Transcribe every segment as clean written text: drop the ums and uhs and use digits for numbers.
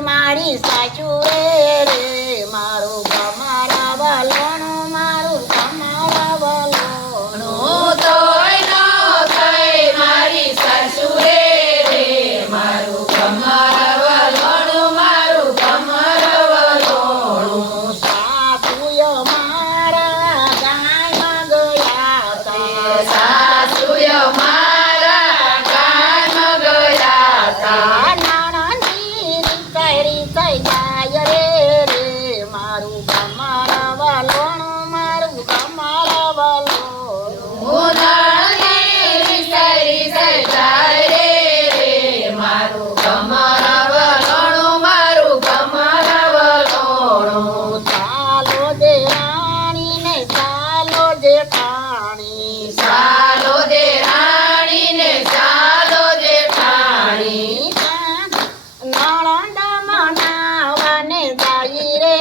મારી સાચુ રે મારું તમારા વલણું મારું તમારા વલણું તોય ન થઈ મારી સાસુ રે મારું કમર વલોણું મારું કમર વલોણું સાસુય મારા ગાયમાં ગયા તા સાસુય મારા ગામ ગયા તા નાણાની કરી થઈ જાય રે મારું તમારા વલણું મારું તમારા વલણું ઉનાળાની રીસાઈ જાય રે મારું કમર વલોણું મારું કમર વલોણું ચાલો દે રાણીને ચાલો જેઠાણી ચાલો દે રાણીને ચાલો જેઠાણી નણંદમાં નાવાને જાય રે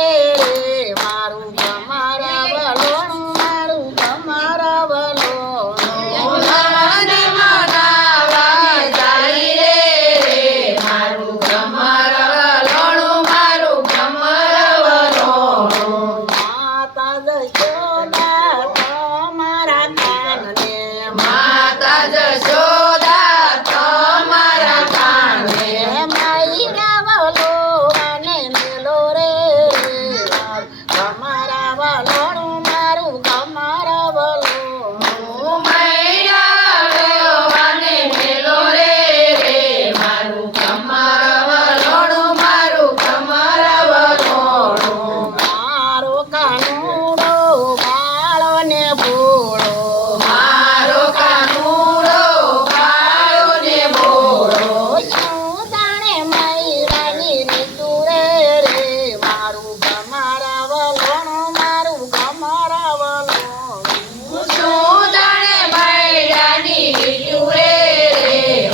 મારું તમારા વલોણું મારું તમારા વલોણું મને મનાવા જાય રે મારું કમર વલોણું મારું કમર વલોણું માતા જશોદા તમારા કાનને માતા જશોદા તમારા કાને માયરા વલોવાને મેલો રે તમારા વલોણું મારું તમારા વલોણું મૈયા વેવાને મેલો રે મારું કમર વલોણું મારું કમર વલોણું મારો કાનુડો બાળો ને ભોળો મારો કાનુડો કાળો ને બોળો શું જાણે મૈરાની રીતુ રે મારું તમારા વલોણું મારું તમારા વલોણું શું જાણે મૈયાની રીત્યું રે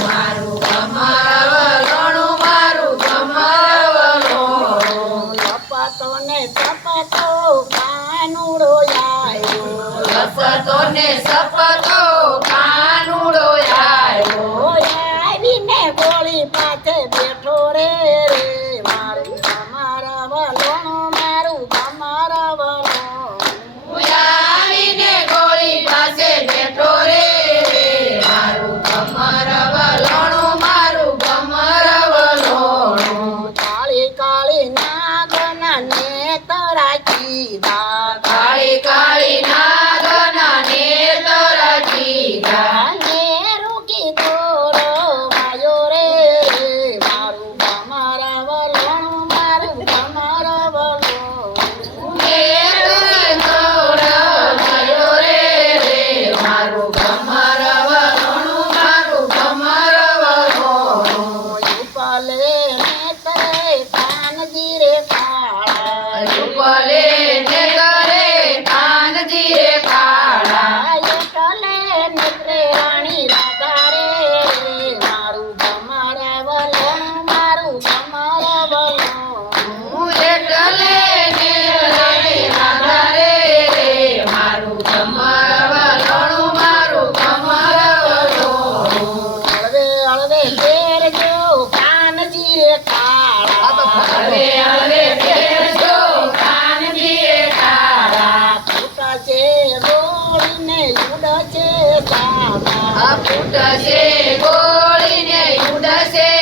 મારું કમર વલોણું મારું કમર વલોણું લપતો ને ચપતો કાનુડો આવ્યો લપતો ને સપતો કાનુડો આવ્યો આવીને ગોળી પાસે બેઠો રે મારું તમારા વલોણું મારું તમારા વલોણું આવીને ગોળી પાસે બેઠો રે મારું કમર વલોણું મારું કમર વલોણું કાળી કાળી નાગના નેતરા કીધા કાળી કાળી નાગના નેતરા કીધા રૂકી દોરો વાયો રે મારું તમારા વલોણું મારું તમારા વલોણું મારું કમર વલોણું મારું કમર વલોણું ઉપલે નેતરે કાનજી રે કાળા રૂપલે ને કરે કાનજી રે કાળા એકલે નેત્રે રાણી રાધા રે મારું તમારા વલોણું મારું તમારા વલોણું હું એકલે ને રાણી રાધા રે મારું કમર વલોણું મારું કમર વલોણું હળવે હળવે ફેરજો કાનજી રે કાળા હળવે હળવે ફેરજો કાનજી રે કાળા ફૂટા છે ગોળીને ઉડે છે સામા ફૂટશે ગોળીને ઉડશે